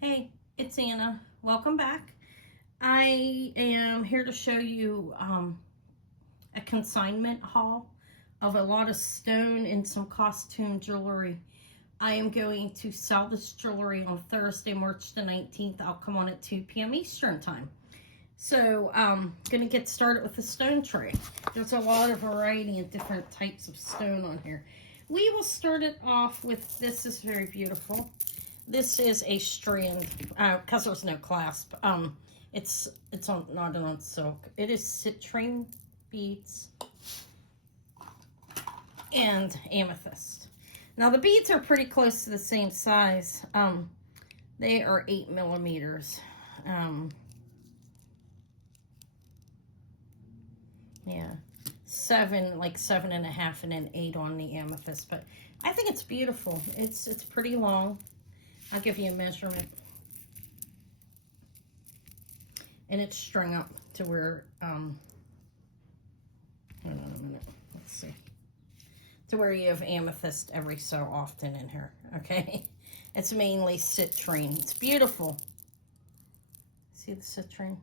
Hey, it's Anna. Welcome back. I am here to show you a consignment haul of a lot of stone and some costume jewelry. I am going to sell this jewelry on Thursday, March the 19th. I'll come on at 2 p.m. Eastern time. So I'm going to get started with the stone tray. There's a lot of variety and different types of stone on here. We will start it off with, this is very beautiful. This is a strand, because there's no clasp. It's not on silk. It is citrine beads and amethyst. Now the beads are pretty close to the same size. They are 8 millimeters. Yeah, 7.5, and then 8 on the amethyst. But I think it's beautiful. It's pretty long. I'll give you a measurement. And it's strung up to where, hold on a minute, let's see. To where you have amethyst every so often in here, okay? It's mainly citrine. It's beautiful. See the citrine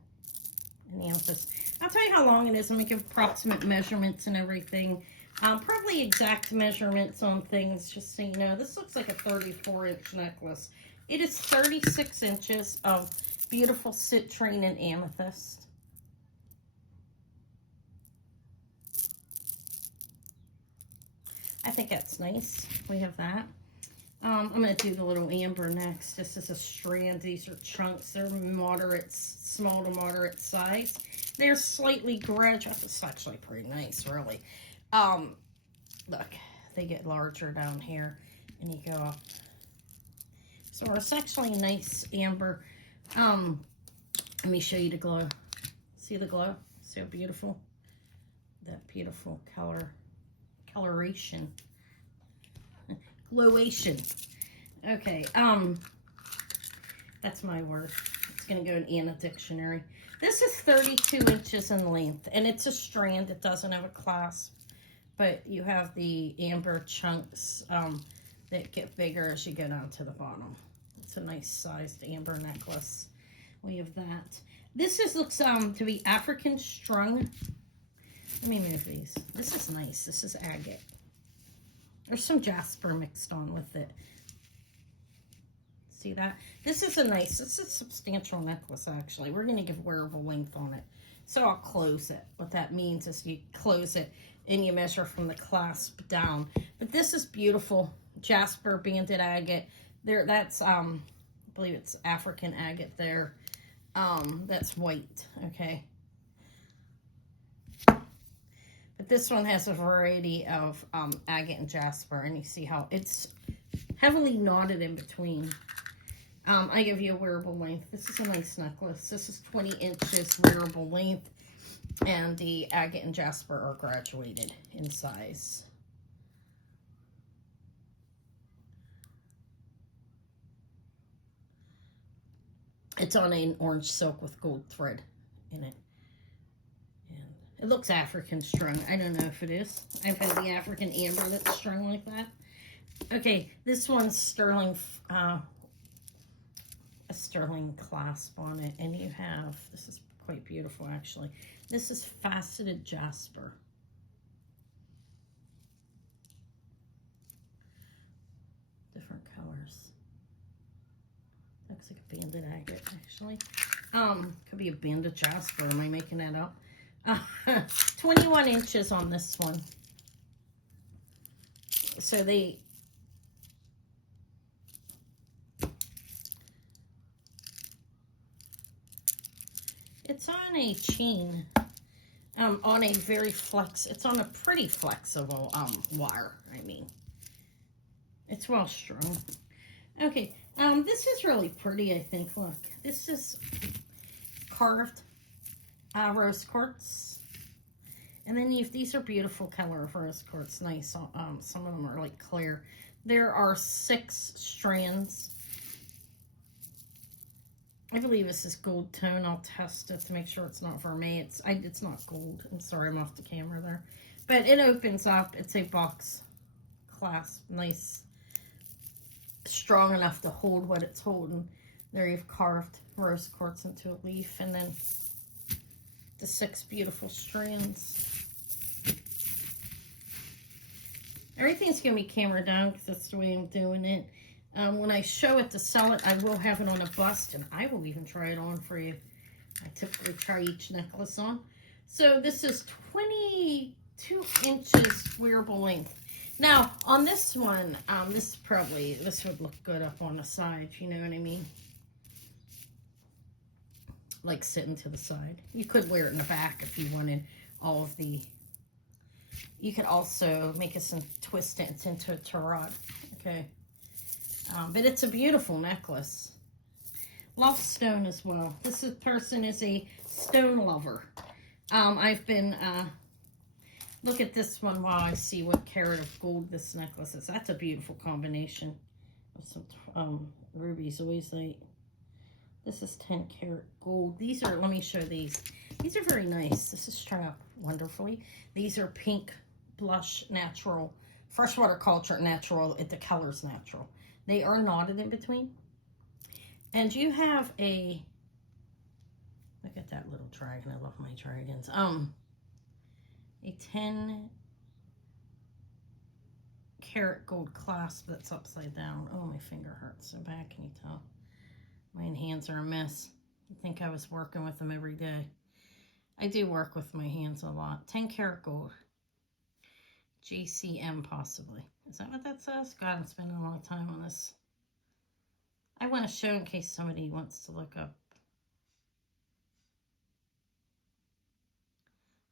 and the amethyst. I'll tell you how long it is. I'm going to give approximate measurements and everything. Probably exact measurements on things, just so you know. This looks like a 34-inch necklace. It is 36 inches of beautiful citrine and amethyst. I think that's nice. We have that. I'm going to do the little amber next. This is a strand. These are chunks. They're moderate, small to moderate size. They're slightly gradual. It's actually pretty nice, really. Look, they get larger down here, and you go up. So it's actually a nice amber. Let me show you the glow. See the glow? See how beautiful? That beautiful coloration. Glowation. Okay, that's my word. It's gonna go in Anna Dictionary. This is 32 inches in length, and it's a strand. It doesn't have a clasp, but you have the amber chunks that get bigger as you go down to the bottom. It's a nice sized amber necklace. We have that. This looks to be African strung. Let me move these. This is nice. This is agate. There's some jasper mixed on with it. See that? This is this is a substantial necklace, actually. We're going to give wearable length on it. So I'll close it. What that means is you close it and you measure from the clasp down. But this is beautiful. Jasper banded agate. There, that's, I believe it's African agate there. That's white, okay? But this one has a variety of agate and jasper, and you see how it's heavily knotted in between. I give you a wearable length. This is a nice necklace. This is 20 inches wearable length, and the agate and jasper are graduated in size. It's on an orange silk with gold thread in it. And it looks African strung. I don't know if it is. I've had the African amber that's strung like that. Okay, this one's sterling, a sterling clasp on it. And you have, this is quite beautiful actually. This is faceted jasper. Different colors. Looks like a banded agate, actually. Could be a banded jasper. Am I making that up? 21 inches on this one. So it's on a chain, on a very it's on a pretty flexible wire, I mean. It's well strung. Okay, this is really pretty, I think. Look, this is carved rose quartz. And then these are beautiful color of rose quartz. Nice. Some of them are like clear. There are 6 strands. I believe this is gold tone. I'll test it to make sure it's not vermeil. It's not gold. I'm sorry, I'm off the camera there. But it opens up. It's a box clasp. Nice. Strong enough to hold what it's holding. There you've carved rose quartz into a leaf, and then the 6 beautiful strands. Everything's going to be camera down because that's the way I'm doing it. When I show it to sell it, I will have it on a bust, and I will even try it on for you. I typically try each necklace on. So this is 22 inches wearable length. Now, on this one, this would look good up on the side, you know what I mean? Like sitting to the side. You could wear it in the back if you wanted all of the... You could also make it twist it into a tarot, okay? But it's a beautiful necklace. Love stone as well. This person is a stone lover. I've been, look at this one while I see what carat of gold this necklace is. That's a beautiful combination of some rubies, zoisite. This is 10 karat gold. These are, let me show these. These are very nice. This is strung up wonderfully. These are pink blush natural, freshwater culture natural. The color's natural. They are knotted in between. And you have a, look at that little dragon. I love my dragons. A 10 karat gold clasp that's upside down. Oh, my finger hurts so bad. Can you tell? My hands are a mess. You'd think I was working with them every day. I do work with my hands a lot. 10 karat gold. JCM possibly. Is that what that says? God, I'm spending a long time on this. I want to show in case somebody wants to look up.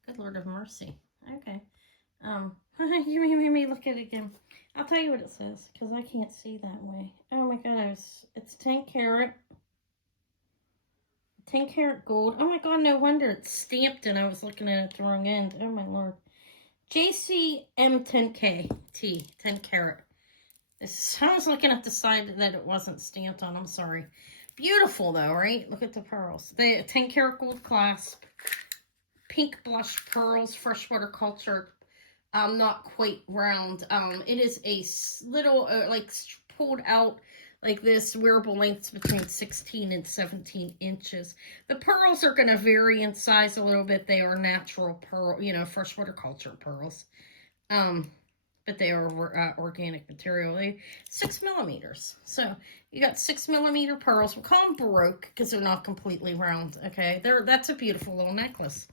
Good Lord of mercy. Okay. You made me look at it again. I'll tell you what it says, because I can't see that way. Oh my God, it's 10 karat. 10 karat gold. Oh my God, no wonder it's stamped and I was looking at it the wrong end. Oh my Lord. JCM 10K T, 10 karat. I was looking at the side that it wasn't stamped on. I'm sorry. Beautiful though, right? Look at the pearls. The 10 karat gold clasp. Pink blush pearls, freshwater culture. Not quite round. It is a little, like pulled out like this. Wearable lengths between 16 and 17 inches. The pearls are going to vary in size a little bit. They are natural pearl, freshwater culture pearls. But they are organic material. They 6 millimeters. So you got 6 millimeter pearls. We'll call them Baroque because they're not completely round. Okay, that's a beautiful little necklace.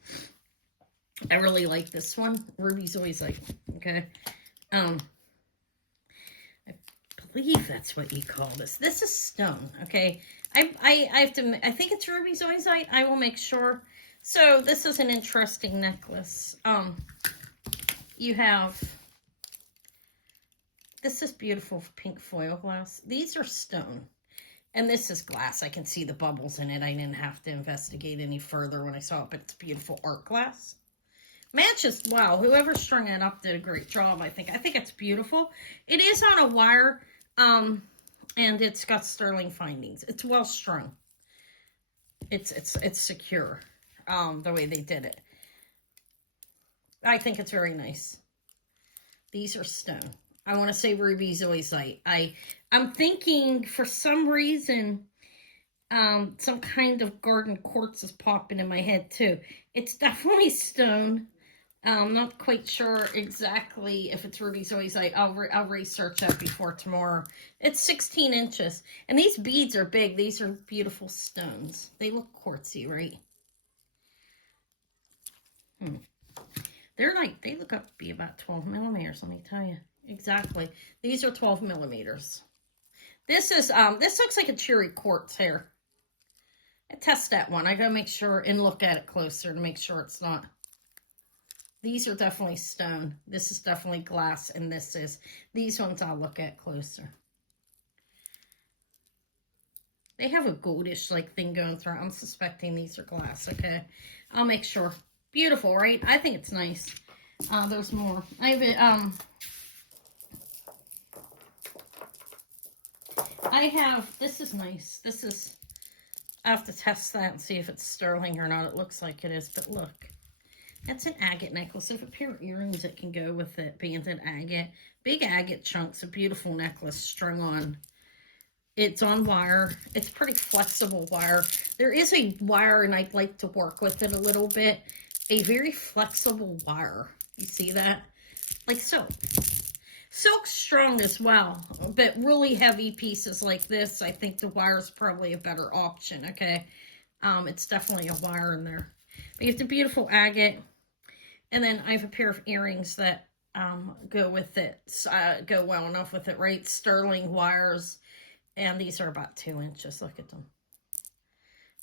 I really like this one. Ruby's always like, okay. I believe that's what you call this. This is stone. Okay, I have to. I think it's ruby's zoisite. I will make sure. So this is an interesting necklace. You have. This is beautiful pink foil glass. These are stone. And this is glass. I can see the bubbles in it. I didn't have to investigate any further when I saw it, but it's beautiful art glass. Matches, wow, whoever strung it up did a great job, I think. I think it's beautiful. It is on a wire, and it's got sterling findings. It's well strung. It's secure, the way they did it. I think it's very nice. These are stone. I want to say ruby zoisite. I'm thinking for some reason, some kind of garden quartz is popping in my head too. It's definitely stone. I'm not quite sure exactly if it's ruby zoisite. I'll research that before tomorrow. It's 16 inches. And these beads are big. These are beautiful stones. They look quartzy, right? They look up to be about 12 millimeters, let me tell you. Exactly. These are 12 millimeters. This is, this looks like a cherry quartz here. I test that one. I gotta make sure and look at it closer to make sure it's not. These are definitely stone. This is definitely glass, and these ones I'll look at closer. They have a goldish like thing going through. I'm suspecting these are glass, okay? I'll make sure. Beautiful, right? I think it's nice. There's more. I have it, this is nice. I have to test that and see if it's sterling or not. It looks like it is, but look. That's an agate necklace. If a pair of earrings that can go with it, banded agate. Big agate chunks, a beautiful necklace strung on It's on wire. It's pretty flexible wire. There is a wire, and I'd like to work with it a little bit. A very flexible wire. You see that? Like so. Silk's strong as well, but really heavy pieces like this, I think the wire is probably a better option, okay? It's definitely a wire in there. But you have the beautiful agate, and then I have a pair of earrings that go with it, go well enough with it, right? Sterling wires, and these are about 2 inches. Look at them.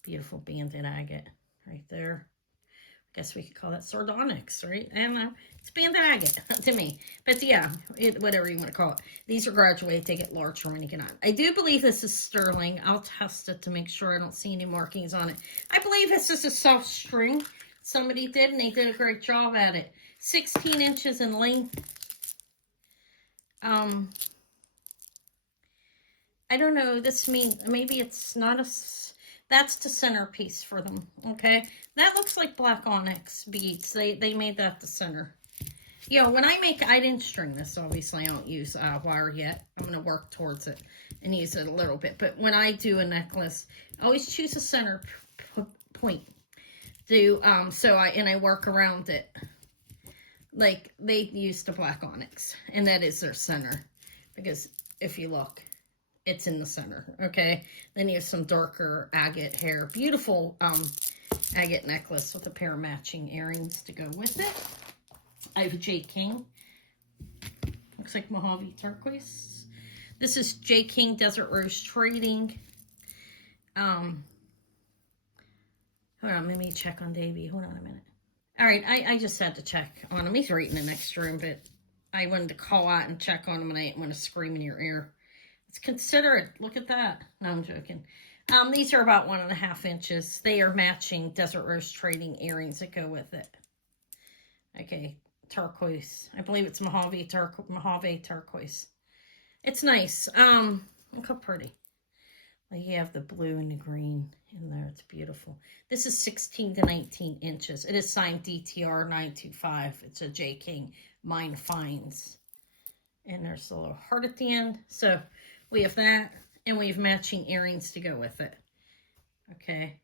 Beautiful banded agate right there. I guess we could call that sardonyx, right? I don't know. It's banded agate to me. But yeah, whatever you want to call it. These are graduated. They get larger when you get on. I do believe this is sterling. I'll test it to make sure I don't see any markings on it. I believe this is a soft string. Somebody did, and they did a great job at it. 16 inches in length. I don't know. This means maybe it's not a... That's the centerpiece for them, okay? That looks like black onyx beads. They made that the center. You know, when I make, I didn't string this, obviously. I don't use wire yet. I'm going to work towards it and use it a little bit. But when I do a necklace, I always choose a center point. I work around it. Like, they use the black onyx, and that is their center. Because if you look, it's in the center, okay? Then you have some darker agate hair. Beautiful agate necklace with a pair of matching earrings to go with it. I have a J. King. Looks like Mojave turquoise. This is J. King Desert Rose Trading. Hold on, let me check on Davey. Hold on a minute. All right, I just had to check on him. He's right in the next room, but I wanted to call out and check on him, and I didn't want to scream in your ear. It's considerate. Look at that. No, I'm joking. These are about 1.5 inches. They are matching Desert Rose Trading earrings that go with it. Okay, turquoise. I believe it's Mojave turquoise. It's nice. Look how pretty. Like you have the blue and the green in there. It's beautiful. This is 16 to 19 inches. It is signed DTR 925. It's a J. King Mine Finds. And there's a little heart at the end. So we have that, and we have matching earrings to go with it. Okay.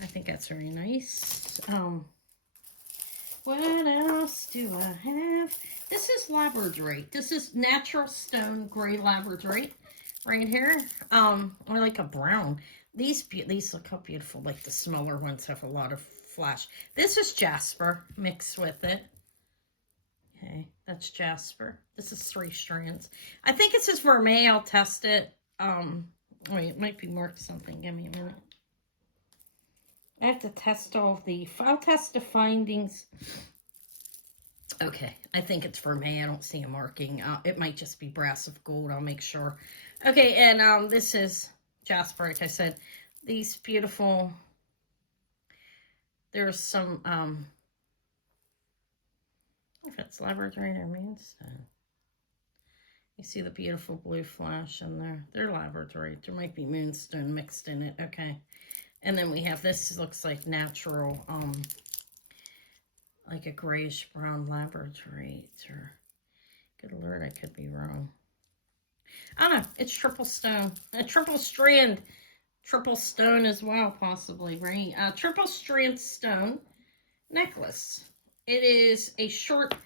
I think that's very nice. What else do I have? This is labradorite. This is natural stone gray labradorite right here. Or like a brown. These look how beautiful. Like the smaller ones have a lot of flash. This is jasper mixed with it. Okay, that's jasper. This is 3 strands. I think it says vermeil. I'll test it. Wait, it might be marked something. Give me a minute. I have to test all of the... I'll test the findings. Okay, I think it's vermeil. I don't see a marking. It might just be brass of gold. I'll make sure. Okay, and this is jasper, like I said. These beautiful... There's some... if it's labradorite or moonstone. You see the beautiful blue flash in there. They're labradorite. There might be moonstone mixed in it. Okay. And then we have this looks like natural, like a grayish brown labradorite. Or, good Lord, I could be wrong. I don't know. It's triple stone. A triple strand. Triple stone as well, possibly, right? Triple strand stone necklace. It is a short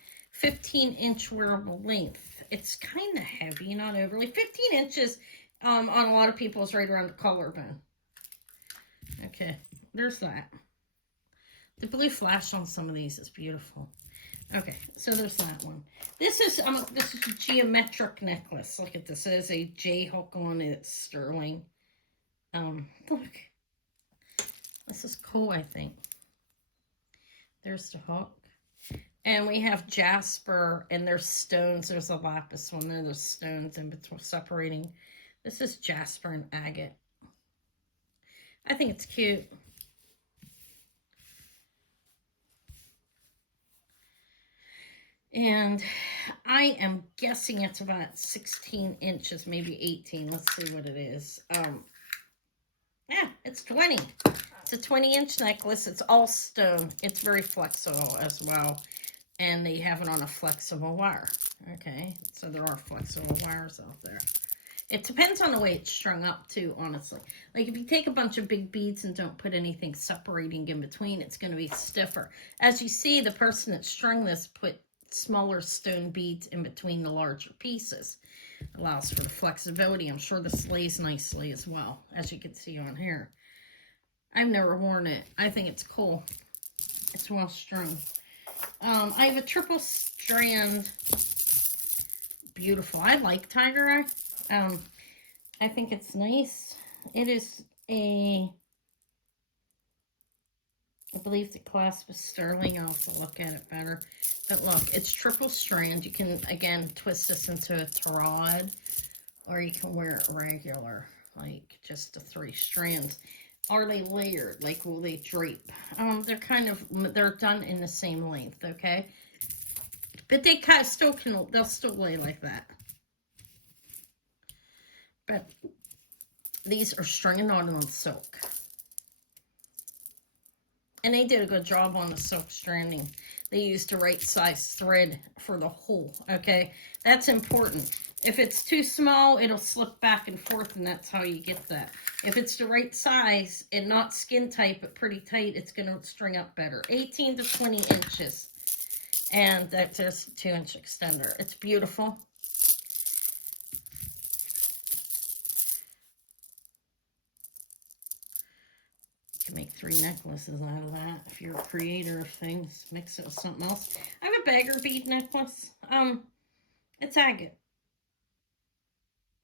15-inch wearable length. It's kind of heavy, not overly. 15 inches on a lot of people is right around the collarbone. Okay, there's that. The blue flash on some of these is beautiful. Okay, so there's that one. This is a geometric necklace. Look at this. It has a J hook on it. It's sterling. Look. This is cool, I think. There's the hook. And we have jasper, and there's stones. There's a lapis one there. There's stones in between separating. This is jasper and agate. I think it's cute. And I am guessing it's about 16 inches, maybe 18. Let's see what it is. Yeah, it's 20. It's a 20-inch necklace. It's all stone. It's very flexible as well. And they have it on a flexible wire. Okay, so there are flexible wires out there. It depends on the way it's strung up too, honestly. Like if you take a bunch of big beads and don't put anything separating in between, it's going to be stiffer. As you see, the person that strung this put smaller stone beads in between the larger pieces. Allows for the flexibility. I'm sure this lays nicely as well, as you can see on here. I've never worn it. I think it's cool. It's well strung. I have a triple strand. Beautiful. I like Tiger Eye. I think it's nice. It is I believe the clasp is sterling. I'll have to look at it better. But look, it's triple strand. You can, again, twist this into a tarot, or you can wear it regular, like just the 3 strands. Are they layered? Like, will they drape? They're done in the same length, okay? But they kind of still can, they'll still lay like that. But these are stringing on silk. And they did a good job on the silk stranding. They used the right size thread for the hole, okay? That's important. If it's too small, it'll slip back and forth, and that's how you get that. If it's the right size and not skin tight, but pretty tight, it's going to string up better. 18 to 20 inches. And that's just a 2-inch extender. It's beautiful. Make 3 necklaces out of that if you're a creator of things. Mix it with something else. I have a bagger bead necklace. It's agate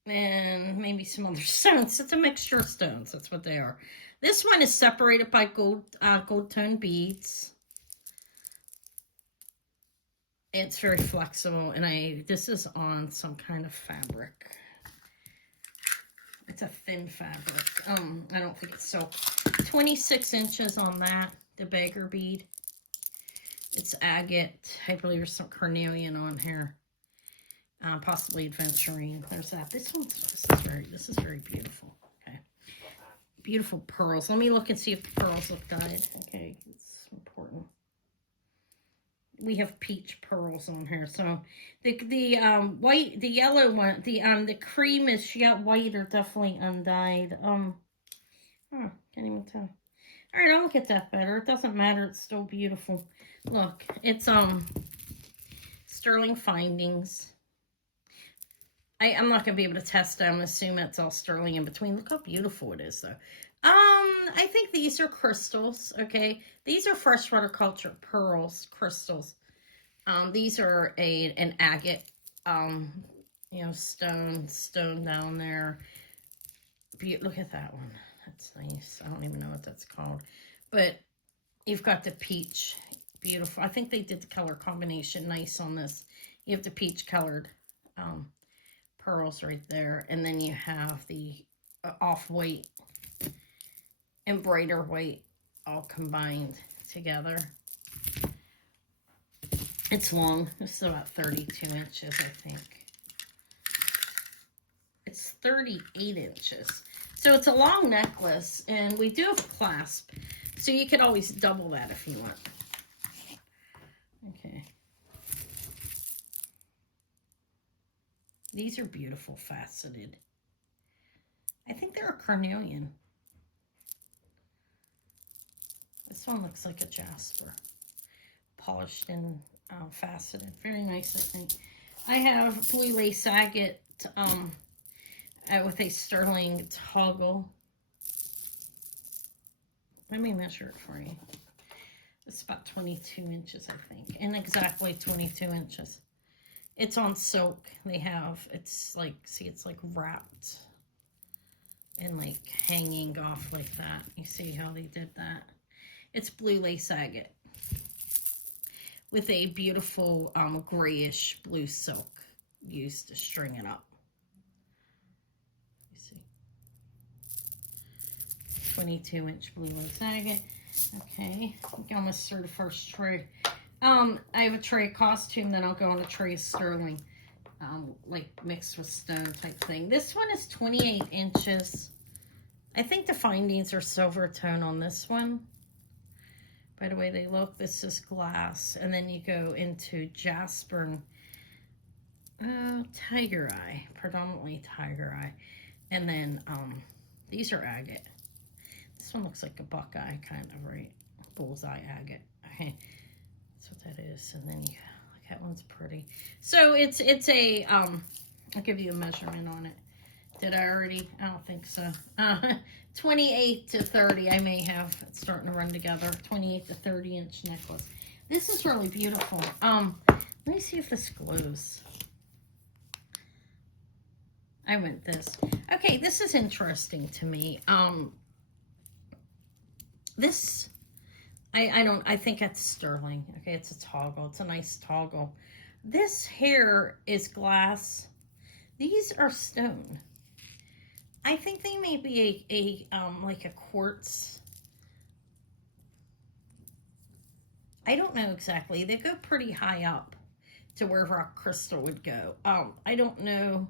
and maybe some other stones. It's a mixture of stones. That's what they are. This one is separated by gold tone beads. It's very flexible, and this is on some kind of fabric. It's a thin fabric. I don't think it's silk. 26 inches on that, the bagger bead. It's agate. I believe there's some carnelian on here. Possibly adventurine. There's that. This is very beautiful. Okay. Beautiful pearls. Let me look and see if the pearls look dyed. Okay, it's important. We have peach pearls on here. So the white, the yellow one, the cream is yet white or definitely undyed. Can't even tell. All right, I'll get that better. It doesn't matter. It's still beautiful. Look, it's sterling findings. I'm not gonna be able to test it. I'm gonna assume it's all sterling in between. Look how beautiful it is, though. I think these are crystals. Okay, these are freshwater culture pearls, crystals. These are an agate, stone down there. Look at that one. That's nice. I don't even know what that's called. But you've got the peach. Beautiful. I think they did the color combination nice on this. You have the peach colored pearls right there. And then you have the off-white and brighter white all combined together. It's long. It's about 32 inches, I think. It's 38 inches. So it's a long necklace, and we do have a clasp. So you could always double that if you want. Okay. These are beautiful, faceted. I think they're a carnelian. This one looks like a jasper. Polished and faceted. Very nice, I think. I have blue lace agate with a sterling toggle. Let me measure it for you. It's about 22 inches, I think. And exactly 22 inches. It's on silk. It's like wrapped and like hanging off like that. You see how they did that? It's blue lace agate with a beautiful grayish blue silk used to string it up. You see, 22-inch blue lace agate. Okay, I'm gonna start the first tray. I have a tray of costume, then I'll go on a tray of sterling, like mixed with stone type thing. This one is 28 inches. I think the findings are silver tone on this one. By the way they look, this is glass, and then you go into jasper. tiger eye, predominantly tiger eye. And then these are agate. This one looks like a buckeye kind of, right? Bullseye agate. Okay. That's what that is. And then you look, that one's pretty. So it's a I'll give you a measurement on it. Did I already? I don't think so. 28 to 30. I may have. It's starting to run together. 28 to 30 inch necklace. This is really beautiful. Let me see if this glows. I went this. Okay, this is interesting to me. This, I think it's sterling. Okay, it's a toggle. It's a nice toggle. This here is glass. These are stone. I think they may be like a quartz. I don't know exactly. They go pretty high up to where rock crystal would go. I don't know.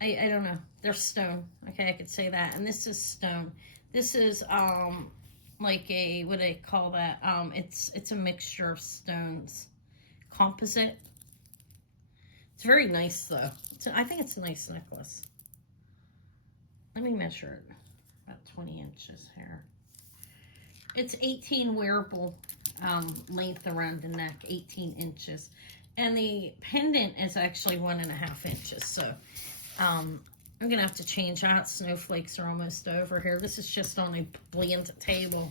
I don't know. They're stone. Okay, I could say that. And this is stone. This is like a, what do they call that? It's a mixture of stones. Composite. It's very nice though. I think it's a nice necklace. Let me measure it. About 20 inches here. It's 18 wearable length around the neck, 18 inches. And the pendant is actually 1.5 inches. So I'm going to have to change out. Snowflakes are almost over here. This is just on a bland table.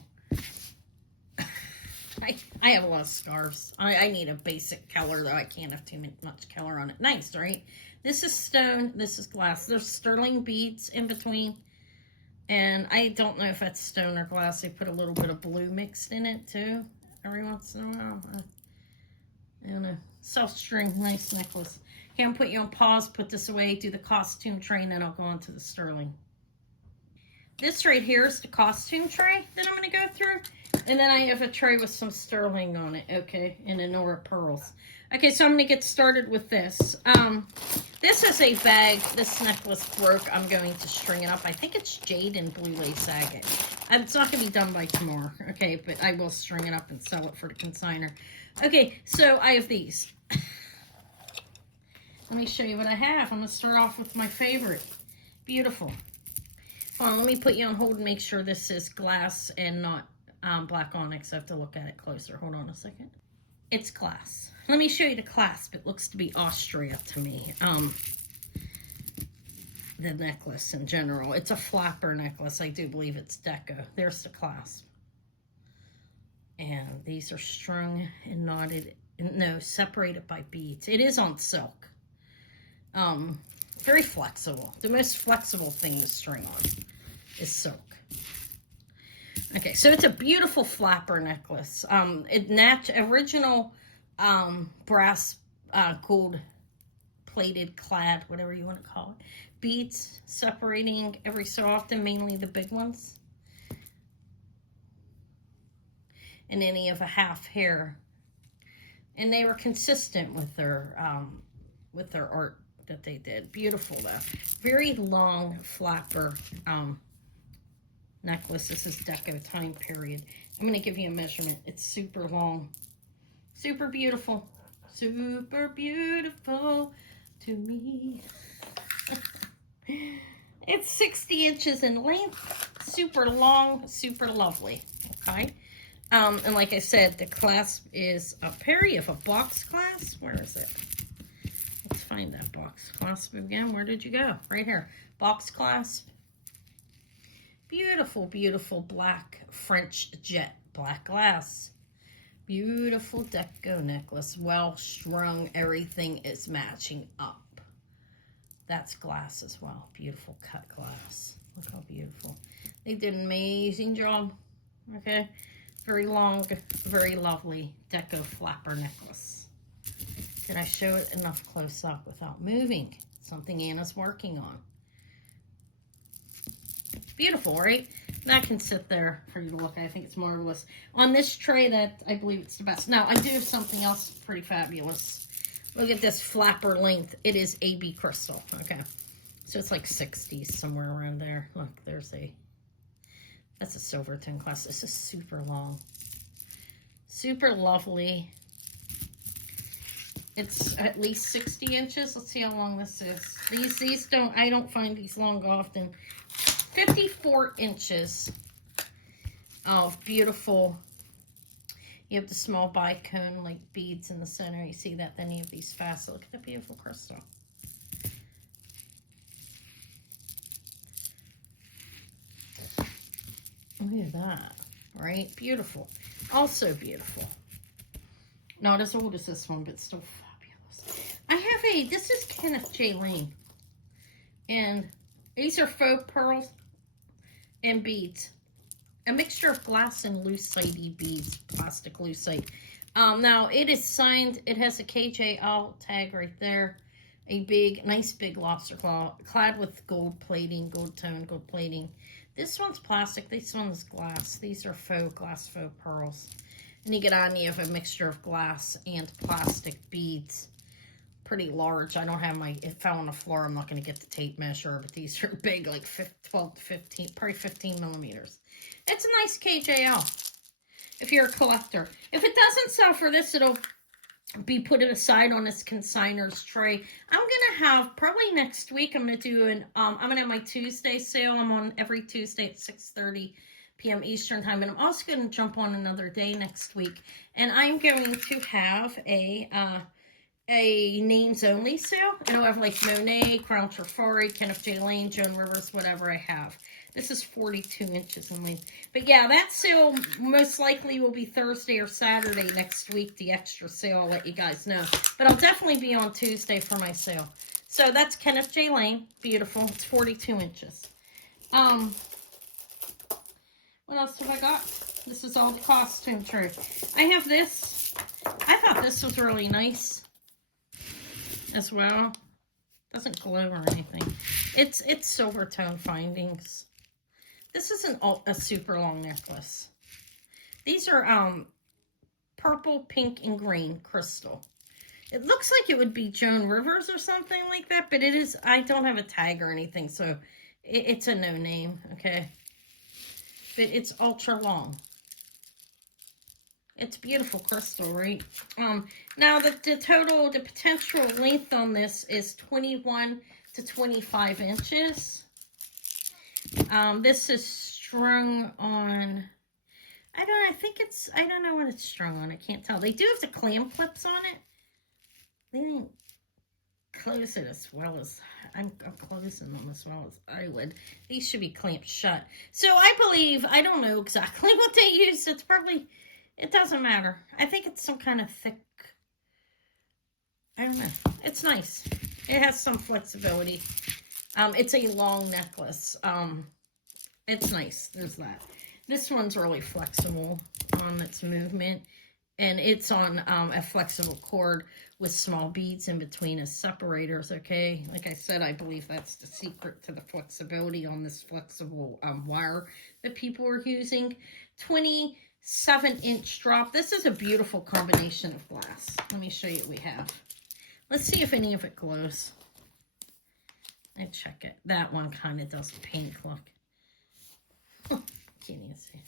I have a lot of scarves. I need a basic color, though. I can't have too much color on it. Nice, right? This is stone. This is glass. There's sterling beads in between. And I don't know if that's stone or glass. They put a little bit of blue mixed in it, too. Every once in a while. I don't know. Self-string. Nice necklace. Okay, I'm put you on pause. Put this away. Do the costume tray, and then I'll go on to the sterling. This right here is the costume tray that I'm going to go through. And then I have a tray with some sterling on it, okay, and a Nora pearls. Okay, so I'm going to get started with this. This is a bag. This necklace broke. I'm going to string it up. I think it's jade and blue lace agate. It's not going to be done by tomorrow, okay, but I will string it up and sell it for the consignor. Okay, so I have these. Let me show you what I have. I'm going to start off with my favorite. Beautiful. Hold on, let me put you on hold and make sure this is glass and not black onyx. I have to look at it closer. Hold on a second. It's glass. Let me show you the clasp. It looks to be Austria to me. The necklace in general. It's a flapper necklace. I do believe it's Deco. There's the clasp. And these are strung and knotted. No, separated by beads. It is on silk. Very flexible. The most flexible thing to string on is silk. Okay, so it's a beautiful flapper necklace. Original brass, gold plated clad, whatever you want to call it. Beads separating every so often, mainly the big ones. And any of a half hair. And they were consistent with their art that they did. Beautiful though. Very long flapper necklace. This is Deco time period. I'm going to give you a measurement. It's super long. Super beautiful. Super beautiful to me. It's 60 inches in length. Super long. Super lovely. Okay. And like I said, the clasp is a Perry of a box clasp. Where is it? Let's find that box clasp again. Where did you go? Right here. Box clasp. Beautiful, beautiful black French jet black glass. Beautiful Deco necklace. Well strung. Everything is matching up. That's glass as well. Beautiful cut glass. Look how beautiful. They did an amazing job. Okay. Very long, very lovely Deco flapper necklace. Did I show it enough close up without moving? Something Anna's working on. Beautiful, right? That can sit there for you to look at. I think it's marvelous. On this tray, that I believe it's the best. Now, I do have something else pretty fabulous. Look at this flapper length. It is AB crystal. Okay. So it's like 60s, somewhere around there. Look, that's a Silverton class. This is super long. Super lovely. It's at least 60 inches. Let's see how long this is. These don't, I don't find these long often. 54 inches of beautiful. You have the small bicone like beads in the center. You see that? Then you have these facets. Look at the beautiful crystal. Look at that, right? Beautiful. Also beautiful. Not as old as this one, but still fabulous. I have this is Kenneth J. Lane. And these are faux pearls and beads. A mixture of glass and lucite beads, plastic lucite. Now, it is signed. It has a KJL tag right there. A nice big lobster claw, clad with gold plating, gold tone, gold plating. This one's plastic. This one's glass. These are faux pearls. And you get on, you have a mixture of glass and plastic beads. Pretty large. I don't have it fell on the floor. I'm not going to get the tape measure, but these are big, like 12 to 15, probably 15 millimeters. It's a nice KJL if you're a collector. If it doesn't sell for this, it'll be put aside on this consigner's tray. I'm going to have, probably next week, I'm going to do I'm going to have my Tuesday sale. I'm on every Tuesday at 6:30 p.m. Eastern time. And I'm also going to jump on another day next week. And I'm going to have a names only sale. It'll have like Monet, Crown Trafari, Kenneth J. Lane, Joan Rivers, whatever I have. This is 42 inches in length. But yeah, that sale most likely will be Thursday or Saturday next week. The extra sale, I'll let you guys know. But I'll definitely be on Tuesday for my sale. So that's Kenneth J. Lane. Beautiful. It's 42 inches. What else have I got? This is all the costume tray. I have this. I thought this was really nice as well. Doesn't glow or anything. It's silver tone findings. This isn't a super long necklace. These are purple, pink, and green crystal. It looks like it would be Joan Rivers or something like that, but it is. I don't have a tag or anything, so it's a no name. Okay. But it's ultra long. It's beautiful crystal, right? Now the potential length on this is 21 to 25 inches. This is strung on, I don't know what it's strung on. I can't tell. They do have the clam clips on it. They didn't close it as well as, I'm closing them as well as I would. These should be clamped shut. So I believe, I don't know exactly what they use. It's probably, it doesn't matter. I think it's some kind of thick, I don't know. It's nice. It has some flexibility. It's a long necklace. It's nice. There's that. This one's really flexible on its movement. And it's on a flexible cord with small beads in between as separators, okay? Like I said, I believe that's the secret to the flexibility on this flexible wire that people are using. 27-inch drop. This is a beautiful combination of glass. Let me show you what we have. Let's see if any of it glows. I check it. That one kind of does pink, look. Can't even see.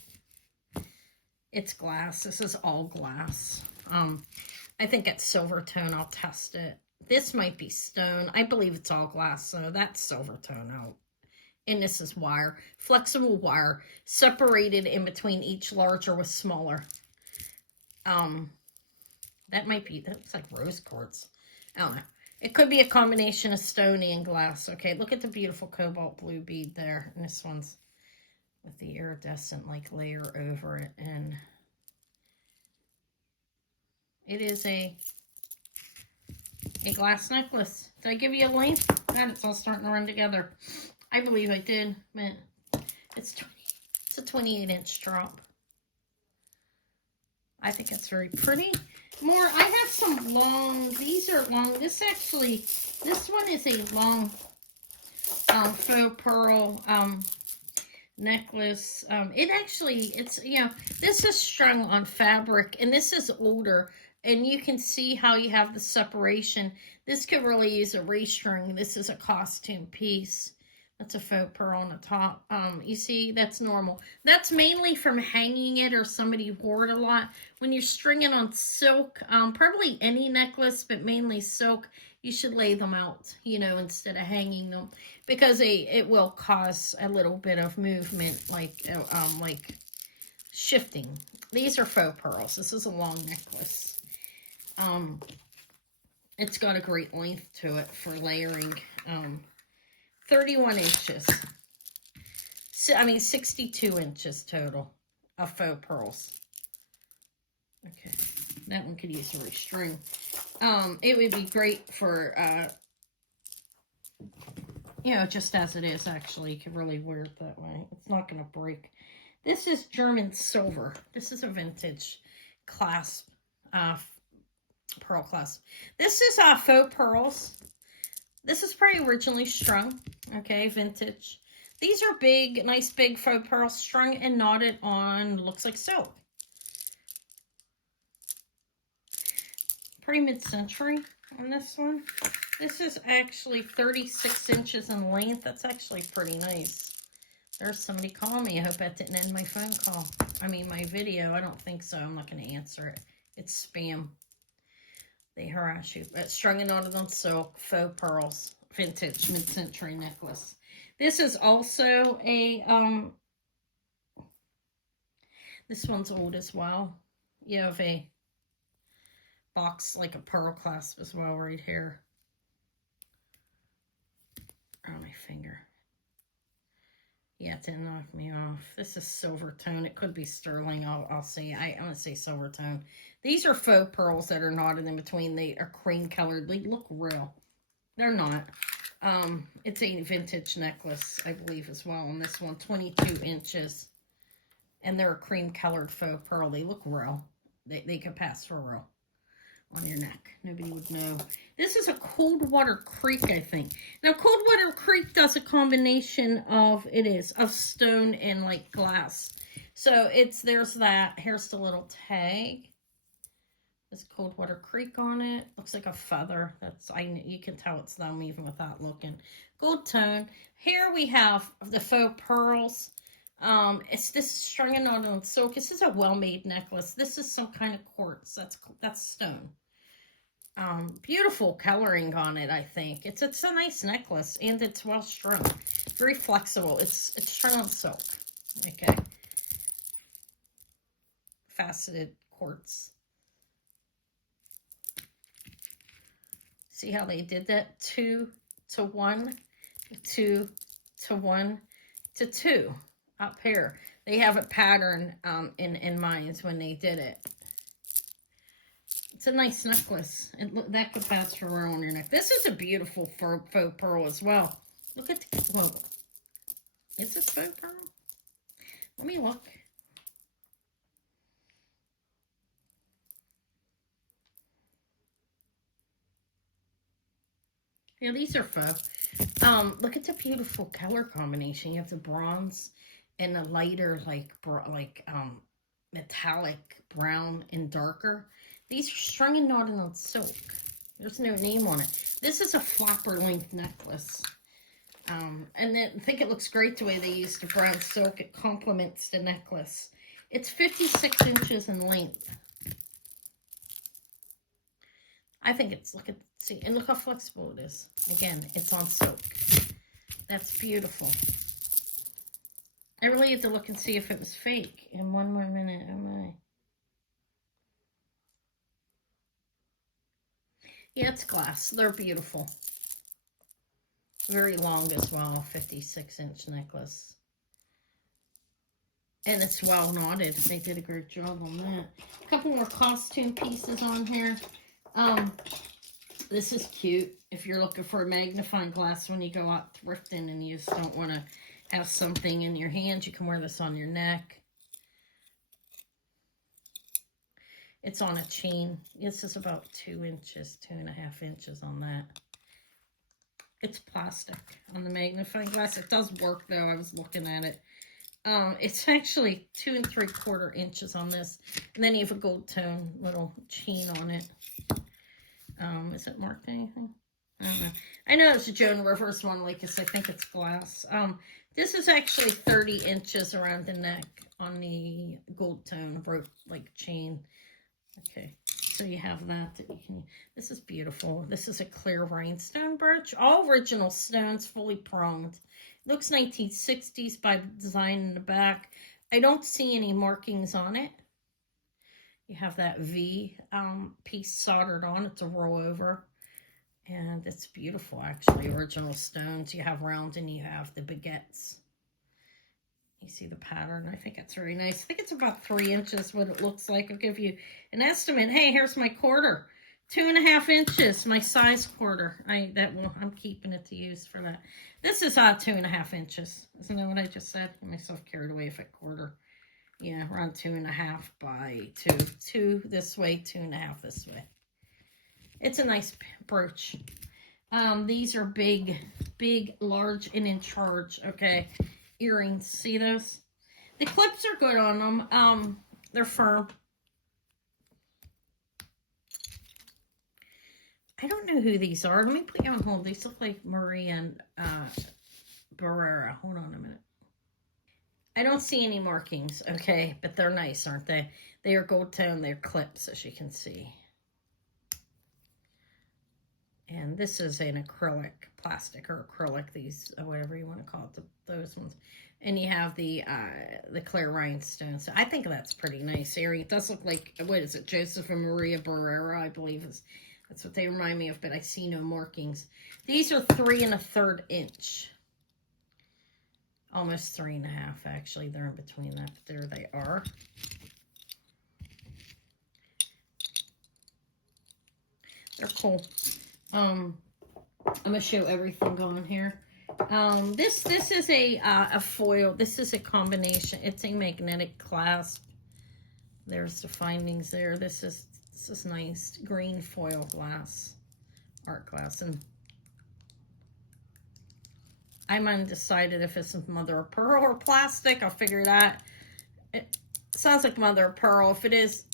It's glass. This is all glass. I think it's silver tone. I'll test it. This might be stone. I believe it's all glass, so that's silver tone out. And this is wire. Flexible wire. Separated in between each larger with smaller. That might be, that's like rose quartz. I don't know. It could be a combination of stony and glass. Okay, look at the beautiful cobalt blue bead there. And this one's with the iridescent like layer over it, and it is a glass necklace. Did I give you a link? God, it's all starting to run together. I believe I did, but it's a 28-inch drop. I think it's very pretty. More, I have some long, these are long, this one is a long faux pearl necklace. This is strung on fabric, and this is older, and you can see how you have the separation. This could really use a restring. This is a costume piece. That's a faux pearl on the top. You see, that's normal. That's mainly from hanging it or somebody wore it a lot. When you're stringing on silk, probably any necklace, but mainly silk, you should lay them out, you know, instead of hanging them, because it will cause a little bit of movement, like shifting. These are faux pearls. This is a long necklace. It's got a great length to it for layering. 31 inches. So, I mean, 62 inches total of faux pearls. Okay, that one could use a restring. It would be great for, you know, just as it is, actually. You could really wear it that way. It's not going to break. This is German silver. This is a vintage clasp, pearl clasp. This is faux pearls. This is pretty originally strung, okay, vintage. These are big, nice big faux pearls strung and knotted on, looks like silk. Pretty mid-century on this one. This is actually 36 inches in length. That's actually pretty nice. There's somebody calling me. I hope that didn't end my phone call. I mean, my video. I don't think so. I'm not going to answer it. It's spam. They harass you. Strung and knotted on silk, faux pearls, vintage, mid-century necklace. This is also a, this one's old as well. You have a box, like a pearl clasp as well right here. On my finger. Yeah, it didn't knock me off. This is silver tone. It could be sterling. I'll say. I'm going to say silver tone. These are faux pearls that are knotted in between. They are cream colored. They look real. They're not. It's a vintage necklace, I believe, as well. On this one, 22 inches. And they're a cream colored faux pearl. They look real. They could pass for real on your neck. Nobody would know. This is a Coldwater Creek, I think. Now, Coldwater Creek does a combination of, of stone and like glass. So there's that. Here's the little tag. There's Coldwater Creek on it. Looks like a feather. You can tell it's them even without looking. Gold tone. Here we have the faux pearls. This is strung and knotted on silk. This is a well-made necklace. This is some kind of quartz. That's stone. Beautiful coloring on it, I think. It's a nice necklace, and it's well strung. Very flexible. It's strung on silk. Okay. Faceted quartz. See how they did that? 2 to 1, 2 to 1 to 2 up here. They have a pattern in mind when they did it. It's a nice necklace. That could pass for real on your neck. This is a beautiful faux pearl as well. Look at the, whoa. Is this faux pearl? Let me look. Yeah, these are faux. Look at the beautiful color combination. You have the bronze and the lighter, metallic brown and darker. These are strung and knotted on silk. There's no name on it. This is a flapper length necklace. And then I think it looks great the way they use the brown silk. It complements the necklace. It's 56 inches in length. I think it's, see, and look how flexible it is. Again, it's on silk. That's beautiful. I really had to look and see if it was fake. In one more minute, am I? Yeah, it's glass. They're beautiful. Very long as well, 56-inch necklace. And it's well knotted. They did a great job on that. A couple more costume pieces on here. This is cute. If you're looking for a magnifying glass when you go out thrifting and you just don't want to have something in your hand, you can wear this on your neck. It's on a chain. This is about 2 inches, 2.5 inches on that. It's plastic on the magnifying glass. It does work though. I was looking at it. It's actually 2 3/4 inches on this. And then you have a gold tone little chain on it. Is it marked anything? I don't know. I know it's a Joan Rivers one, like I think it's glass. This is actually 30 inches around the neck on the gold tone rope, like chain. Okay, so you have that you can. This is beautiful. This is a clear rhinestone brooch. All original stones, fully pronged. Looks 1960s by design in the back. I don't see any markings on it. You have that V piece soldered on. It's a rollover. And it's beautiful, actually. Original stones. You have round and you have the baguettes. You see the pattern. I think it's very nice. I think it's about 3 inches what it looks like. I'll give you an estimate. Hey, here's my quarter. 2.5 inches, my size quarter. I'm keeping it to use for that. This is 2.5 inches. Isn't that what I just said? Get myself carried away if I quarter. Yeah, around 2.5 by 2. 2 this way, 2.5 this way. It's a nice brooch. These are big, large, and in charge. Okay, earrings. See those? The clips are good on them. They're firm. I don't know who these are. Let me put you on hold. These look like Marie and Barrera. Hold on a minute. I don't see any markings. Okay, but they're nice, aren't they? They are gold tone. They're clips, as you can see. And this is an acrylic, plastic or acrylic, these, whatever you want to call it, those ones. And you have the clear rhinestone. So I think that's pretty nice earring. It does look like, what is it, Joseph and Maria Barrera, I believe that's what they remind me of, but I see no markings. These are 3 1/3 inch. Almost 3 1/2, actually. They're in between that, but there they are. They're cool. I'm gonna show everything going here. This is a foil. This is a combination. It's a magnetic clasp. There's the findings there. This is nice green foil glass, art glass, and I'm undecided if it's mother of pearl or plastic. I'll figure that. It sounds like mother of pearl. If it is,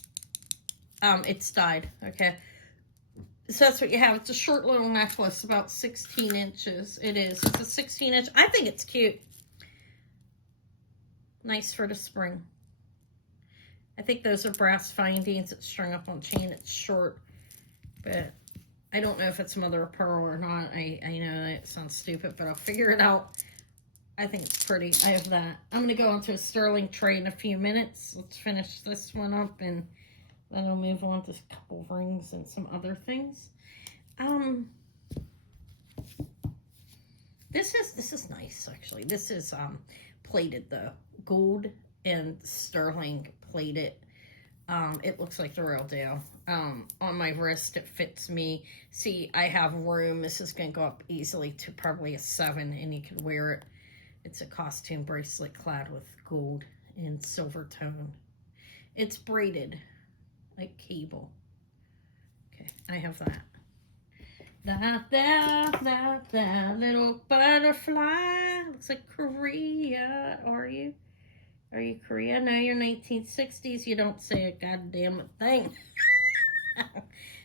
it's dyed. Okay. So that's what you have. It's a short little necklace, about 16 inches. It is. It's a 16 inch. I think it's cute. Nice for the spring. I think those are brass findings. It's strung up on chain. It's short. But I don't know if it's mother of pearl or not. I know that sounds stupid, but I'll figure it out. I think it's pretty. I have that. I'm going to go into a sterling tray in a few minutes. Let's finish this one up and then I'll move on to a couple of rings and some other things. This is nice, actually. This is plated though, gold and sterling plated. It looks like the real deal. On my wrist, it fits me. See, I have room. This is gonna go up easily to probably a 7, and you can wear it. It's a costume bracelet clad with gold and silver tone. It's braided like cable. Okay, I have that. That little butterfly. Looks like Korea. Are you Korea? No, you're 1960s. You don't say a goddamn thing.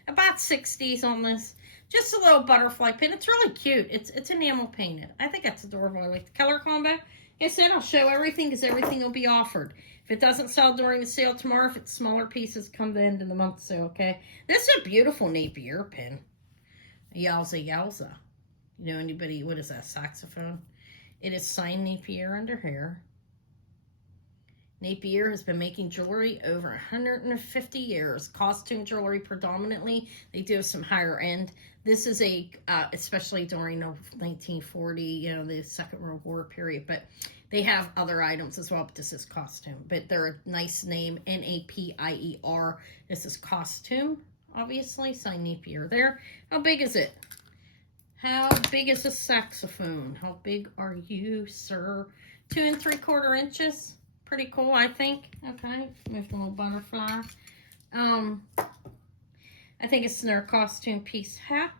About 60s on this. Just a little butterfly pin. It's really cute. It's enamel painted. I think that's adorable. I like the color combo. Like I said, I'll show everything because everything will be offered. If it doesn't sell during the sale tomorrow, if it's smaller pieces, come the end of the month sale, okay? This is a beautiful Napier pin. Yowza yowza. You know anybody, what is that, saxophone? It is signed Napier under here. Napier has been making jewelry over 150 years. Costume jewelry predominantly. They do some higher end. This is a, especially during the 1940, you know, the Second World War period, but they have other items as well, but this is costume. But they're a nice name, Napier. This is costume, obviously. Sign Napier there. How big is it? How big is a saxophone? How big are you, sir? 2 3/4 inches. Pretty cool, I think. Okay, move the little butterfly. I think it's their costume piece hat.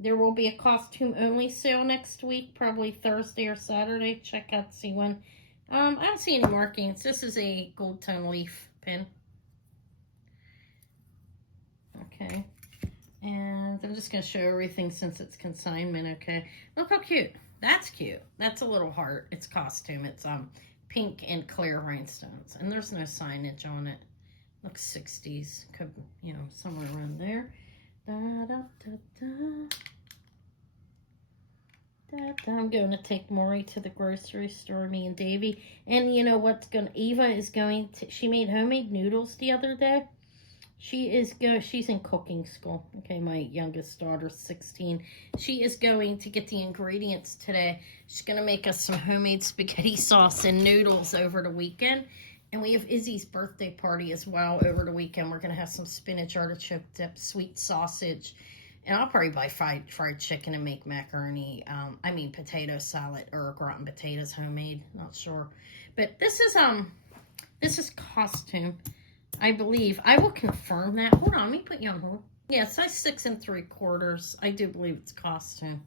There will be a costume only sale next week, probably Thursday or Saturday. Check out, see when. I don't see any markings. This is a gold tone leaf pin. Okay. And I'm just going to show everything since it's consignment, okay? Look how cute. That's cute. That's a little heart. It's costume. It's pink and clear rhinestones. And there's no signage on it. Looks 60s. Could, you know, somewhere around there. Da, da, da, da. I'm going to take Maury to the grocery store, me and Davy. And you know what's going to, Eva is going to, she made homemade noodles the other day. She's in cooking school. Okay, my youngest daughter's 16. She is going to get the ingredients today. She's going to make us some homemade spaghetti sauce and noodles over the weekend. And we have Izzy's birthday party as well over the weekend. We're going to have some spinach artichoke dip, sweet sausage. And I'll probably buy fried chicken and make macaroni. Potato salad or gratin potatoes homemade. Not sure. But this is costume. I believe. I will confirm that. Hold on, let me put you on hold. Yeah, size 6 3/4. I do believe it's costume.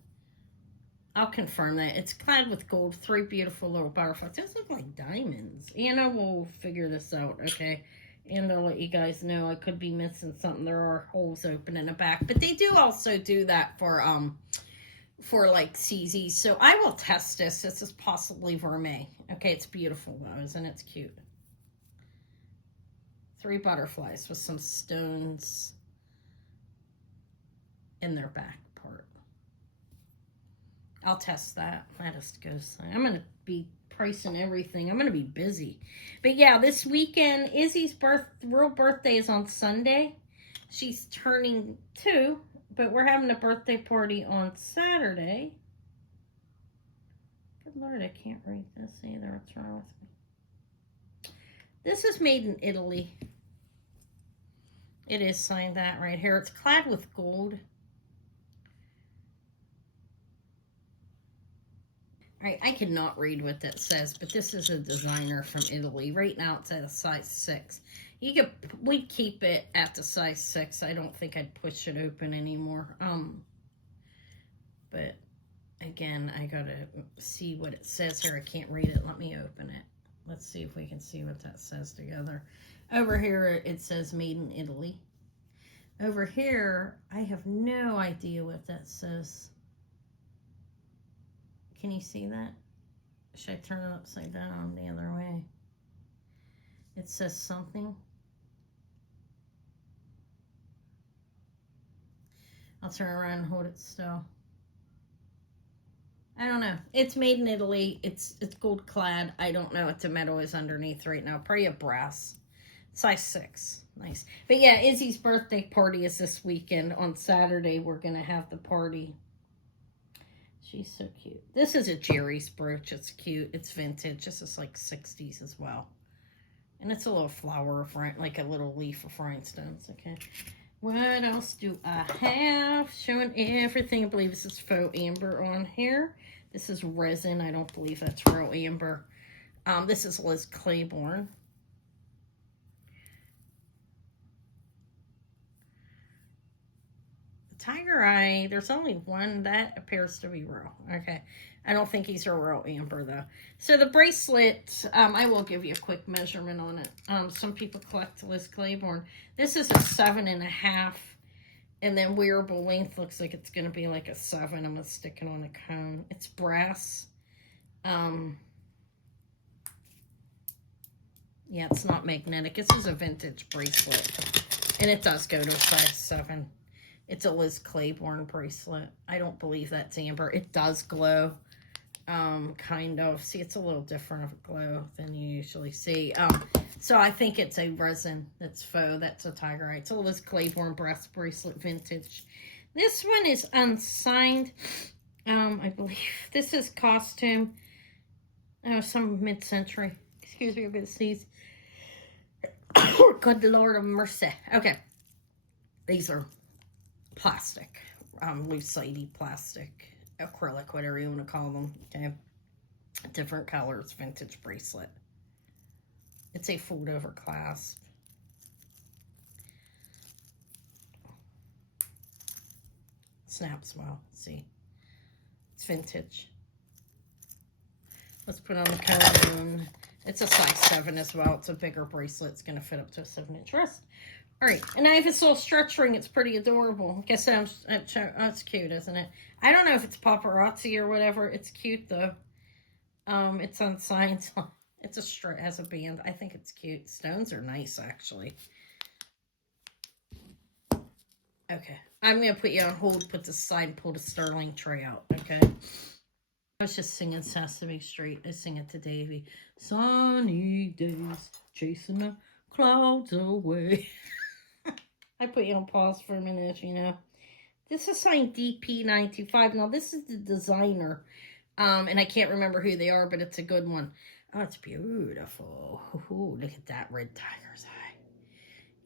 I'll confirm that. It's clad with gold. 3 beautiful little butterflies. Those look like diamonds. And I will figure this out, okay? And I'll let you guys know I could be missing something. There are holes open in the back. But they do also do that for like CZ. So I will test this. This is possibly vermeil. Okay, it's beautiful though, isn't it? It's cute. 3 butterflies with some stones in their back part. I'll test that. Let us go. I'm going to be pricing everything. I'm going to be busy. But yeah, this weekend, Izzy's real birthday is on Sunday. She's turning 2, but we're having a birthday party on Saturday. Good Lord, I can't read this either. What's wrong with me? This is made in Italy. It is signed that right here. It's clad with gold. All right, I cannot read what that says, but this is a designer from Italy. Right now it's at a size 6. We'd keep it at the size 6. I don't think I'd push it open anymore. But again, I gotta see what it says here. I can't read it. Let me open it. Let's see if we can see what that says together. Over here, it says made in Italy. Over here, I have no idea what that says. Can you see that? Should I turn it upside down the other way? It says something. I'll turn around and hold it still. I don't know. It's made in Italy. It's gold clad. I don't know what the metal is underneath right now. Probably a brass. Size 6. Nice. But yeah, Izzy's birthday party is this weekend. On Saturday, we're going to have the party. She's so cute. This is a Jerry's brooch. It's cute. It's vintage. This is like 60s as well. And it's a little flower of, like a little leaf of rhinestones. Okay. What else do I have? Showing everything. I believe this is faux amber on here. This is resin. I don't believe that's real amber. This is Liz Claiborne. Tiger Eye, there's only one that appears to be real. Okay. I don't think he's a real amber though. So the bracelet, I will give you a quick measurement on it. Some people collect Liz Claiborne. This is a 7.5. And then wearable length looks like it's going to be like a 7. I'm going to stick it on a cone. It's brass. Yeah, it's not magnetic. This is a vintage bracelet. And it does go to a size 7. It's a Liz Claiborne bracelet. I don't believe that's amber. It does glow, kind of. See, it's a little different of a glow than you usually see. So I think it's a resin that's faux. That's a Tiger Eye. It's a Liz Claiborne brass bracelet vintage. This one is unsigned. I believe this is costume. Oh, some mid-century. Excuse me, I'm going to sneeze. Good Lord of mercy. Okay. These are plastic, lucite plastic, acrylic, whatever you want to call them. Okay, different colors, vintage bracelet. It's a fold over clasp. Snaps well. See, it's vintage. Let's put on the cone. It's a size 7 as well. It's a bigger bracelet. It's going to fit up to a 7-inch wrist. All right, and I have this little stretch ring. It's pretty adorable. I guess it's cute, isn't it? I don't know if it's paparazzi or whatever. It's cute though. It's unsigned. It's a strut, has a band. I think it's cute. Stones are nice, actually. Okay, I'm gonna put you on hold. Put this aside and pull the Sterling tray out. Okay. I was just singing Sesame Street. I sing it to Davy. Sunny days, chasing the clouds away. I put you on pause for a minute, you know. This is signed DP925. Now, this is the designer. And I can't remember who they are, but it's a good one. Oh, it's beautiful. Ooh, look at that red tiger's eye.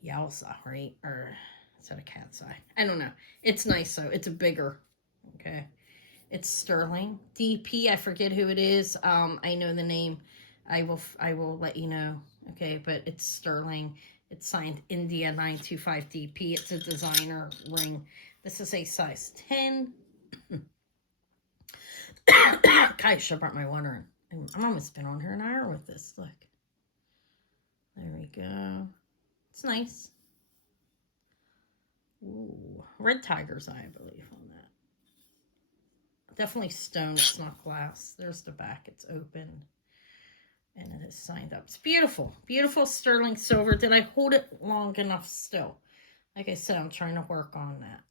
Yowza, right? Or is that a cat's eye? I don't know. It's nice, though. It's a bigger. Okay. It's Sterling. DP, I forget who it is. I know the name. I will let you know. Okay, but it's Sterling. It's signed India 925 DP. It's a designer ring. This is a size 10. I should have brought my water in. I'm almost been on here an hour with this. Look. There we go. It's nice. Ooh. Red tiger's eye, I believe, on that. Definitely stone. It's not glass. There's the back. It's open. And it is signed up. It's beautiful. Beautiful sterling silver. Did I hold it long enough still? Like I said, I'm trying to work on that.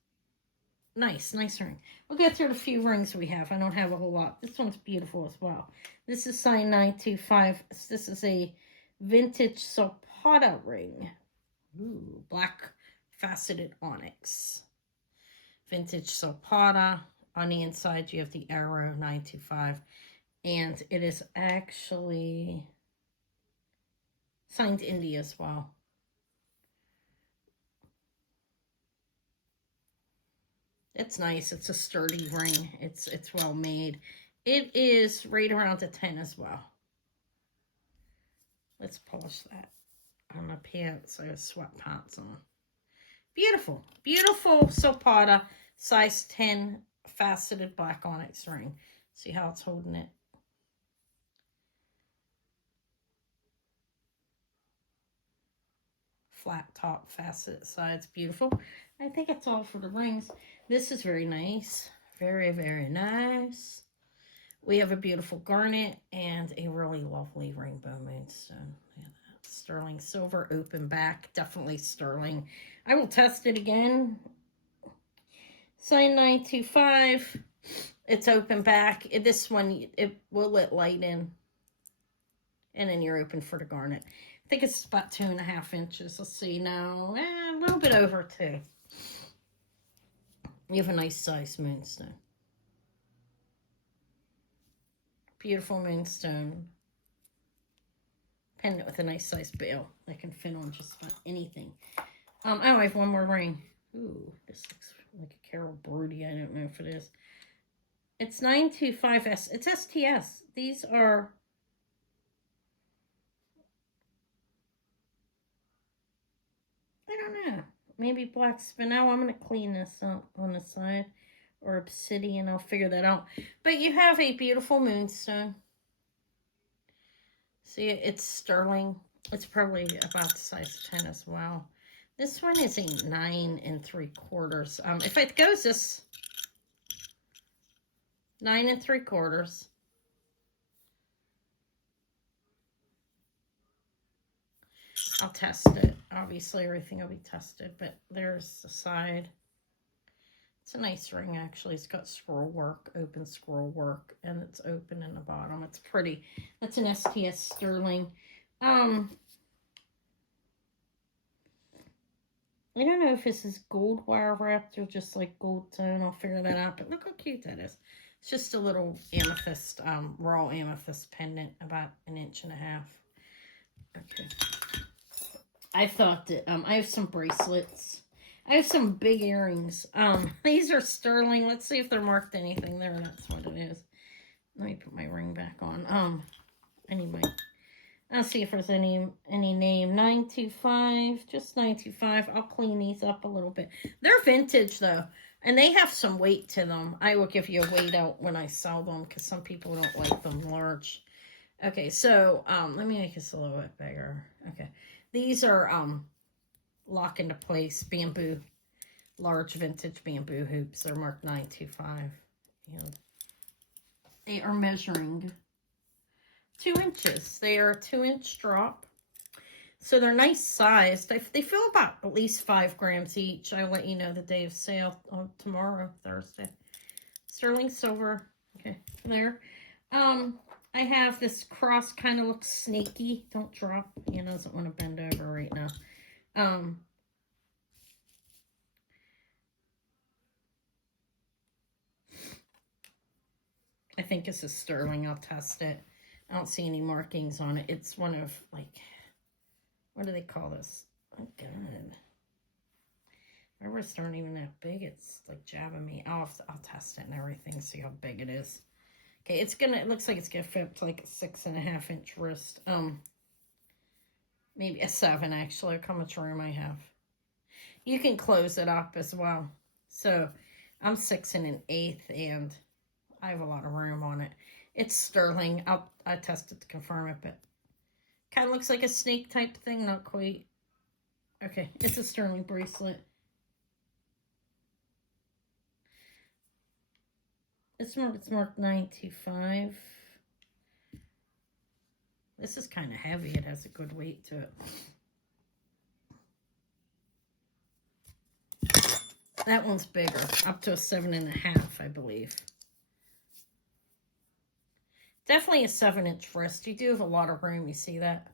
Nice ring. We'll get through the few rings we have. I don't have a whole lot. This one's beautiful as well. This is signed 925. This is a vintage Zapata ring. Ooh, black faceted onyx. Vintage Zapata. On the inside, you have the arrow 925. And it is actually signed India as well. It's nice. It's a sturdy ring. It's well made. It is right around a 10 as well. Let's polish that on my pants. I have sweatpants on. Beautiful. Beautiful Zapata size 10 faceted black onyx ring. See how it's holding it? Flat top, facet sides, beautiful. I think it's all for the rings. This is very nice. Very, very nice. We have a beautiful garnet and a really lovely rainbow moonstone. Look at that. Sterling silver, open back. Definitely sterling. I will test it again. Sign 925. It's open back. This one, it will let light in. And then you're open for the garnet. I think it's about 2.5 inches. Let's see now. A little bit over 2. You have a nice size moonstone. Beautiful moonstone. Pendant with a nice size bail that can fit on just about anything. Oh, I have one more ring. Ooh, this looks like a Carol Brody. I don't know if it is. It's 925S. It's STS. These are... I don't know. Maybe black spinel. I'm going to clean this up on the side. Or obsidian. I'll figure that out. But you have a beautiful moonstone. See, it's sterling. It's probably about the size 10 as well. This one is a 9 3/4. If it goes this 9 3/4. I'll test it. Obviously, everything will be tested, but there's the side. It's a nice ring, actually. It's got scroll work, open scroll work, and it's open in the bottom. It's pretty. That's an STS sterling. I don't know if this is gold wire wrapped or just like gold tone. I'll figure that out, but look how cute that is. It's just a little amethyst, raw amethyst pendant, about 1.5 inches. Okay. I thought that, I have some bracelets. I have some big earrings. These are sterling. Let's see if they're marked anything there. That's what it is. Let me put my ring back on. Anyway. I'll see if there's any name. 925. Just 925. I'll clean these up a little bit. They're vintage, though. And they have some weight to them. I will give you a weight out when I sell them, because some people don't like them large. Okay, so, let me make this a little bit bigger. Okay. These are, lock into place bamboo, large vintage bamboo hoops. They're marked 925. And they are measuring 2 inches. They are a 2-inch drop. So they're nice sized. They feel about at least 5 grams each. I'll let you know the day of sale on tomorrow, Thursday. Sterling silver. Okay, there. I have this cross, kind of looks snaky. Don't drop. He doesn't want to bend over right now. I think this is sterling. I'll test it. I don't see any markings on it. It's one of, like, what do they call this? Oh, God. My wrists aren't even that big. It's, like, jabbing me. I'll test it and everything, see how big it is. Okay, it looks like it's going to fit up to, like, a 6.5-inch wrist. Maybe a 7, actually. Look how much room I have. You can close it up as well. So, I'm 6 1/8, and I have a lot of room on it. It's sterling. I test it to confirm it, but kind of looks like a snake type thing. Not quite. Okay, it's a sterling bracelet. It's marked 925. This is kind of heavy. It has a good weight to it. That one's bigger, up to a 7.5, I believe. Definitely a 7-inch wrist. You do have a lot of room, you see that?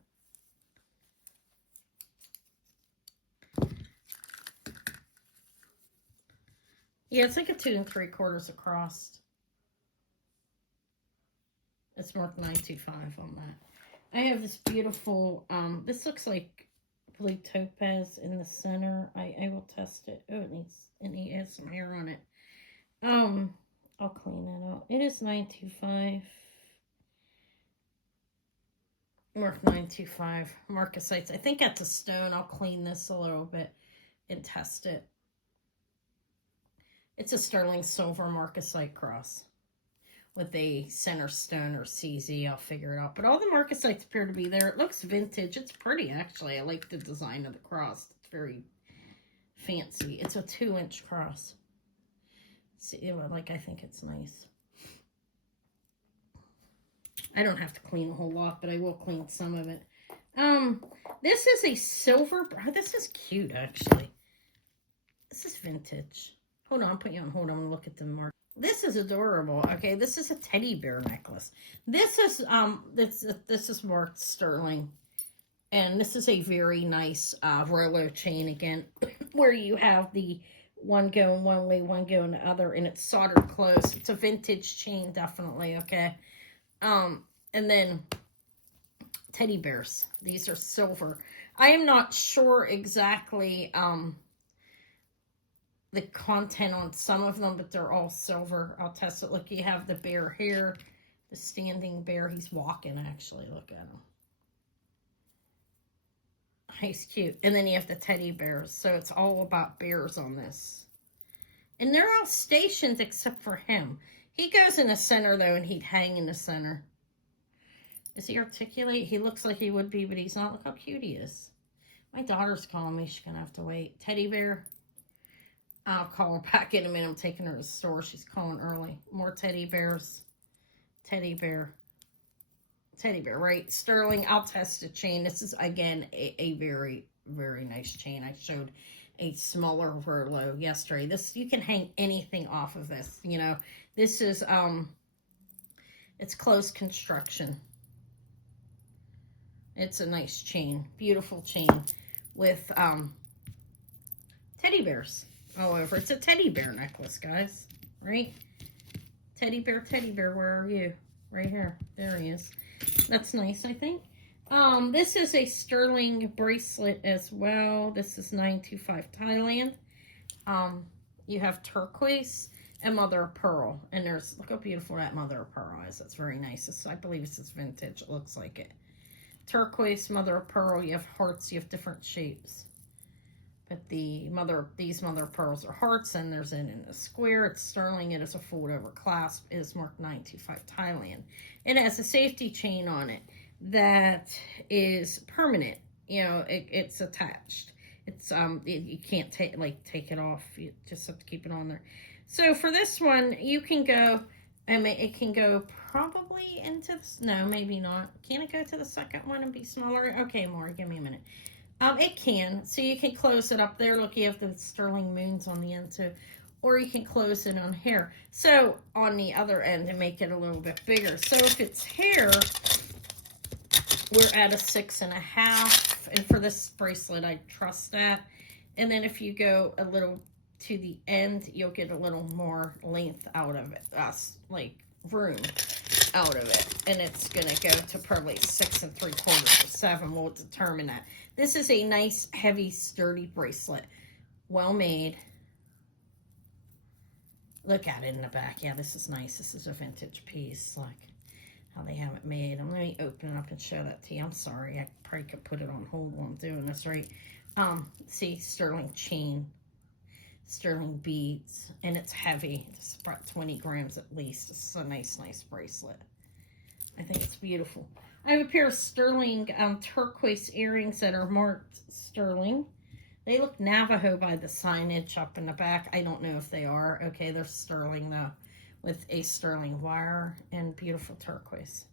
Yeah, it's like a 2 3/4 across. It's marked 925 on that. I have this beautiful, this looks like blue topaz in the center. I will test it. Oh, it has some hair on it. I'll clean it out. It is 925. Mark 925. Marcasites. I think that's a stone. I'll clean this a little bit and test it. It's a sterling silver marcasite cross with a center stone or CZ. I'll figure it out. But all the marcasites appear to be there. It looks vintage. It's pretty, actually. I like the design of the cross. It's very fancy. It's a 2-inch cross. See, like, I think it's nice. I don't have to clean a whole lot, but I will clean some of it. This is a silver. This is cute, actually. This is vintage. Hold on, I'll put you on hold. I'm gonna look at the mark. This is adorable. Okay, this is a teddy bear necklace. This is this is marked sterling, and this is a very nice Rolo chain again, where you have the one going one way, one going the other, and it's soldered close. It's a vintage chain, definitely. Okay. And then teddy bears. These are silver. I am not sure exactly the content on some of them, but they're all silver. I'll test it. Look, you have the bear here, the standing bear. He's walking, actually. Look at him. He's cute. And then you have the teddy bears. So it's all about bears on this. And they're all stationed except for him. He goes in the center, though, and he'd hang in the center. Is he articulate? He looks like he would be, but he's not. Look how cute he is. My daughter's calling me. She's going to have to wait. Teddy bear. I'll call her back in a minute. I'm taking her to the store. She's calling early. More teddy bears. Teddy bear. Teddy bear, right? Sterling. I'll test the chain. This is, again, a very, very nice chain. I showed a smaller Rolo yesterday. This, you can hang anything off of this, you know. This is, it's close construction. It's a nice chain. Beautiful chain with, teddy bears all over. It's a teddy bear necklace, guys, right? Teddy bear, where are you? Right here. There he is. That's nice, I think. This is a sterling bracelet as well. This is 925 Thailand. You have turquoise and mother of pearl. And there's, look how beautiful that mother of pearl is. That's very nice. This, I believe this is vintage. It looks like it. Turquoise, mother of pearl. You have hearts. You have different shapes. But these mother of pearls are hearts, and there's in a square. It's sterling. It is a fold-over clasp. It is marked 925 Thailand. It has a safety chain on it that is permanent. You know, it's attached. It's, you can't take it off. You just have to keep it on there. So for this one, you can go, it can go probably into this, no, maybe not. Can it go to the second one and be smaller? Okay, Maury, give me a minute. It can. So you can close it up there. Look, you have the sterling moons on the end too. Or you can close it on here. So on the other end and make it a little bit bigger. So if it's hair, we're at a 6.5. And for this bracelet, I trust that. And then if you go a little to the end, you'll get a little more length out of it. Like room out of it. And it's going to go to probably 6 3/4 to 7. We'll determine that. This is a nice, heavy, sturdy bracelet. Well made. Look at it in the back. Yeah, this is nice. This is a vintage piece. Like how they have it made. Let me open it up and show that to you. I'm sorry. I probably could put it on hold while I'm doing this, right? See, sterling chain. Sterling beads. And it's heavy. It's about 20 grams at least. It's a nice, nice bracelet. I think it's beautiful. I have a pair of sterling turquoise earrings that are marked sterling. They look Navajo by the signage up in the back. I don't know if they are. Okay, they're sterling though, with a sterling wire and beautiful turquoise.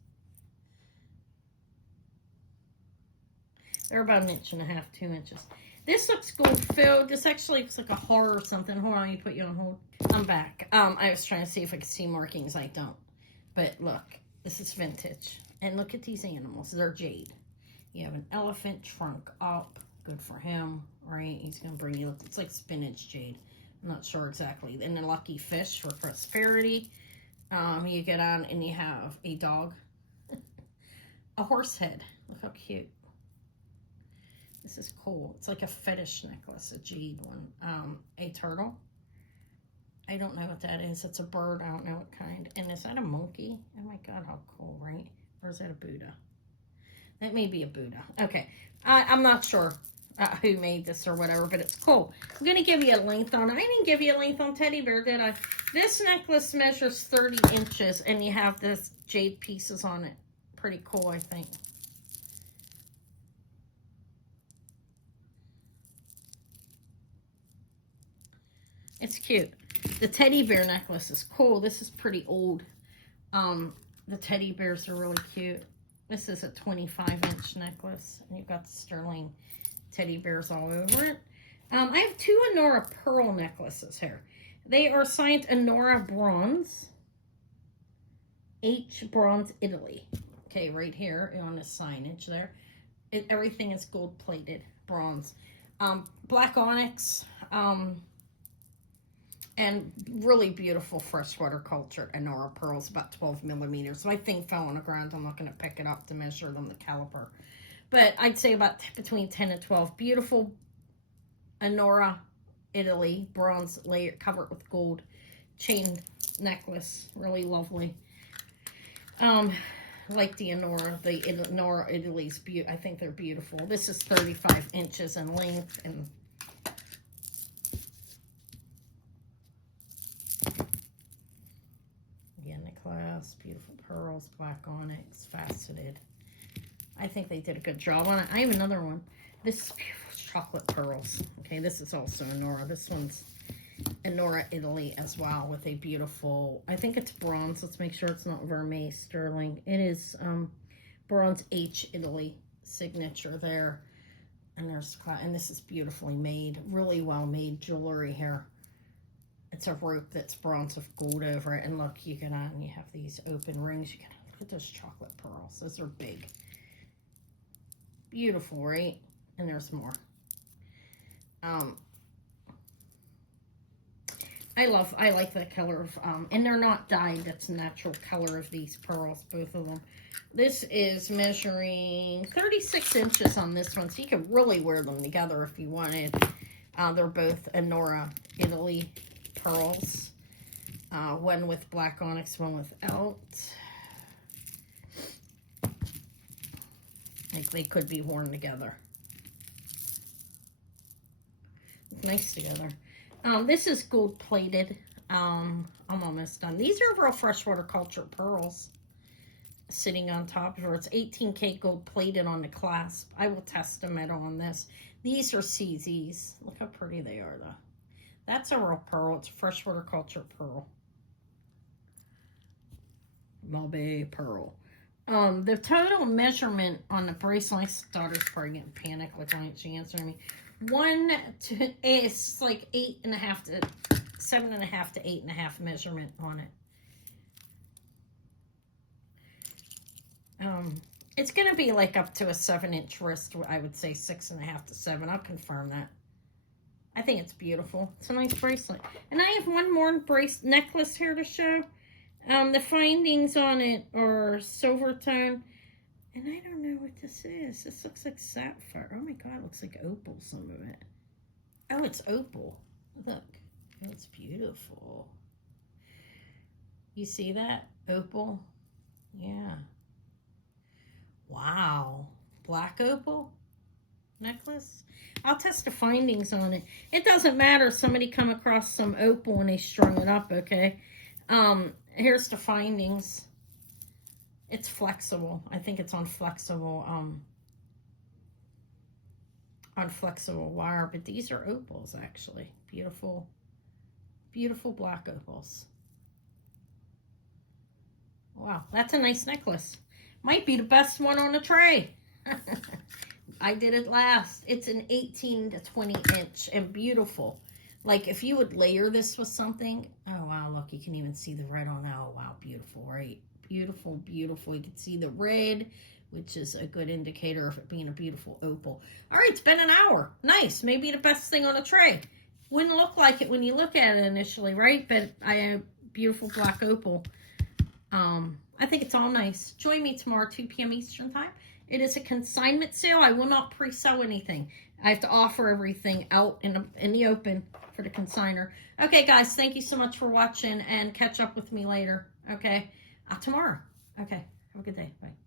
They're about 1.5 inches, 2 inches. This looks gold filled. This actually looks like a heart or something. Hold on, let me put you on hold. I'm back. I was trying to see if I could see markings. I don't. But look, this is vintage. And look at these animals. They're jade. You have an elephant trunk up. Good for him, right? He's going to bring you, it's like spinach jade. I'm not sure exactly. And the lucky fish for prosperity. You get on and you have a dog. A horse head. Look how cute. This is cool. It's like a fetish necklace, a jade one. A turtle. I don't know what that is. It's a bird. I don't know what kind. And is that a monkey? Oh my God, how cool, right? Or is that a Buddha? That may be a Buddha. Okay. I'm not sure who made this or whatever, but it's cool. I'm going to give you a length on it. I didn't give you a length on teddy bear, did I? This necklace measures 30 inches, and you have this jade pieces on it. Pretty cool, I think. It's cute. The teddy bear necklace is cool. This is pretty old. The teddy bears are really cute. This is a 25-inch necklace, and you've got the sterling teddy bears all over it. I have 2 Anora pearl necklaces here. They are signed Anora Bronze, H Bronze Italy. Okay, right here on the signage there. Everything is gold-plated, bronze. Black onyx, and really beautiful freshwater cultured Anora pearls, about 12 millimeters. So my thing fell on the ground. I'm not going to pick it up to measure them, the caliper. But I'd say about between 10 and 12. Beautiful Anora, Italy, bronze layer covered with gold chain necklace. Really lovely. Like the Anora Italy's I think they're beautiful. This is 35 inches in length and again the clasp, beautiful pearls, black onyx, faceted. I think they did a good job on it. I have another one. This is beautiful chocolate pearls. Okay, this is also Anora. This one's Anora Italy as well with a beautiful, I think it's bronze. Let's make sure it's not vermeil sterling. It is bronze H Italy signature there. And this is beautifully made, really well made jewelry here. It's a rope that's bronze with gold over it. And look, you get on and you have these open rings. You can look at those chocolate pearls. Those are big. Beautiful, right? And there's more. I like the color of, and they're not dyed. That's the natural color of these pearls, both of them. This is measuring 36 inches on this one, so you could really wear them together if you wanted. They're both Anora Italy pearls. One with black onyx, one without. Like they could be worn together. Nice together. This is gold plated. I'm almost done. These are real freshwater cultured pearls. sitting on top of her. It's 18K gold plated on the clasp. I will test the metal on this. These are CZs. Look how pretty they are, though. That's a real pearl. It's a freshwater culture pearl. Mabe pearl. The total measurement on the bracelet, my daughter's probably getting panicked like why ain't she answering me. It's like 8.5 to 7.5 to 8.5 measurement on it. It's gonna be like up to a 7-inch wrist. I would say 6.5 to 7. I'll confirm that. I think it's beautiful. It's a nice bracelet. And I have one more necklace here to show. The findings on it are silver tone. And I don't know what this is. This looks like sapphire. Oh my God, it looks like opal, some of it. Oh, it's opal. Look, it's beautiful. You see that? Opal? Yeah. Wow. Black opal necklace. I'll test the findings on it. It doesn't matter if somebody come across some opal and they strung it up, okay? Here's the findings. It's flexible. I think it's on flexible wire, but these are opals actually. Beautiful, beautiful black opals. Wow, that's a nice necklace. Might be the best one on the tray. I did it last. It's an 18 to 20 inch and beautiful. Like if you would layer this with something. Oh wow, look, you can even see the red on that. Oh wow, beautiful, right? Beautiful, beautiful. You can see the red, which is a good indicator of it being a beautiful opal. All right, it's been an hour. Nice. Maybe the best thing on the tray. Wouldn't look like it when you look at it initially, right? But I have beautiful black opal. I think it's all nice. Join me tomorrow, 2 p.m. Eastern Time. It is a consignment sale. I will not pre-sell anything. I have to offer everything out in the open for the consigner. Okay, guys, thank you so much for watching, and catch up with me later. Okay, tomorrow. Okay, have a good day. Bye.